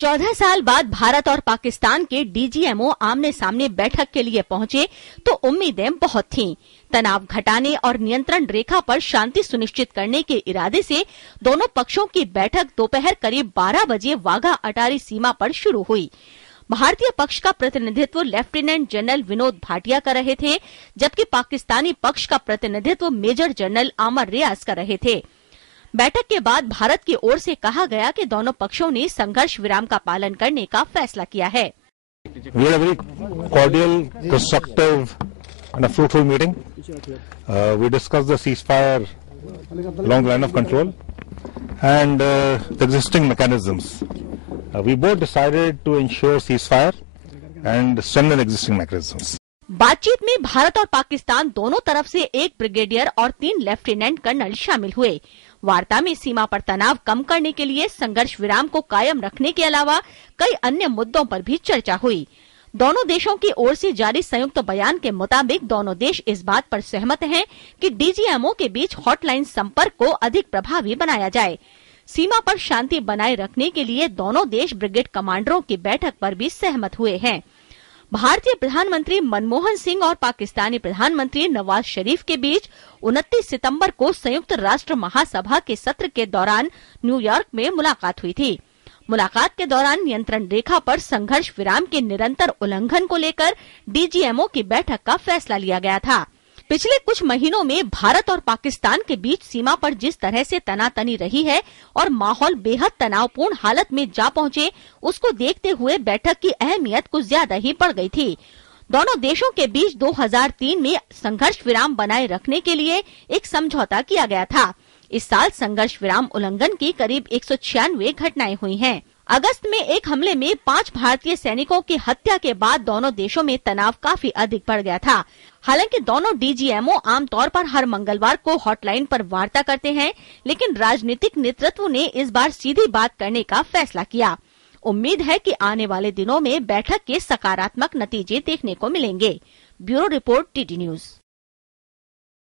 14 साल बाद भारत और पाकिस्तान के डीजीएमओ आमने सामने बैठक के लिए पहुंचे तो उम्मीदें बहुत थीं। तनाव घटाने और नियंत्रण रेखा पर शांति सुनिश्चित करने के इरादे से दोनों पक्षों की बैठक दोपहर करीब 12 बजे वाघा अटारी सीमा पर शुरू हुई। भारतीय पक्ष का प्रतिनिधित्व लेफ्टिनेंट जनरल विनोद भाटिया कर रहे थे, जबकि पाकिस्तानी पक्ष का प्रतिनिधित्व मेजर जनरल आमर रियाज कर रहे थे। बैठक के बाद भारत की ओर से कहा गया कि दोनों पक्षों ने संघर्ष विराम का पालन करने का फैसला किया है। We had a very cordial, constructive and a fruitful meeting. We discussed the ceasefire along the line of control and the existing mechanisms. We both decided to ensure ceasefire and strengthen existing mechanisms. बातचीत में भारत और पाकिस्तान दोनों तरफ से एक brigadier और 3 lieutenant colonel शामिल हुए। वार्ता में सीमा पर तनाव कम करने के लिए संघर्ष विराम को कायम रखने के अलावा कई अन्य मुद्दों पर भी चर्चा हुई। दोनों देशों की ओर से जारी संयुक्त बयान के मुताबिक दोनों देश इस बात पर सहमत हैं कि डीजीएमओ के बीच हॉटलाइन संपर्क को अधिक प्रभावी बनाया जाए। सीमा पर शांति बनाए रखने के लिए दोनों देश ब्रिगेड कमांडरों की बैठक पर भी सहमत हुए हैं। भारतीय प्रधानमंत्री मनमोहन सिंह और पाकिस्तानी प्रधानमंत्री नवाज शरीफ के बीच 29 सितंबर को संयुक्त राष्ट्र महासभा के सत्र के दौरान न्यूयॉर्क में मुलाकात हुई थी। मुलाकात के दौरान नियंत्रण रेखा पर संघर्ष विराम के निरंतर उल्लंघन को लेकर डीजीएमओ की बैठक का फैसला लिया गया था। पिछले कुछ महीनों में भारत और पाकिस्तान के बीच सीमा पर जिस तरह से तनातनी रही है और माहौल बेहद तनावपूर्ण हालत में जा पहुंचे, उसको देखते हुए बैठक की अहमियत कुछ ज्यादा ही बढ़ गई थी। दोनों देशों के बीच 2003 में संघर्ष विराम बनाए रखने के लिए एक समझौता किया गया था। इस साल संघर्ष विराम उल्लंघन की करीब 196 घटनाएं हुई हैं। अगस्त में एक हमले में 5 भारतीय सैनिकों की हत्या के बाद दोनों देशों में तनाव काफी अधिक बढ़ गया था। हालांकि दोनों डीजीएमओ आमतौर पर हर मंगलवार को हॉटलाइन पर वार्ता करते हैं, लेकिन राजनीतिक नेतृत्व ने इस बार सीधी बात करने का फैसला किया। उम्मीद है कि आने वाले दिनों में बैठक के सकारात्मक नतीजे देखने को मिलेंगे। Bureau report, TT news.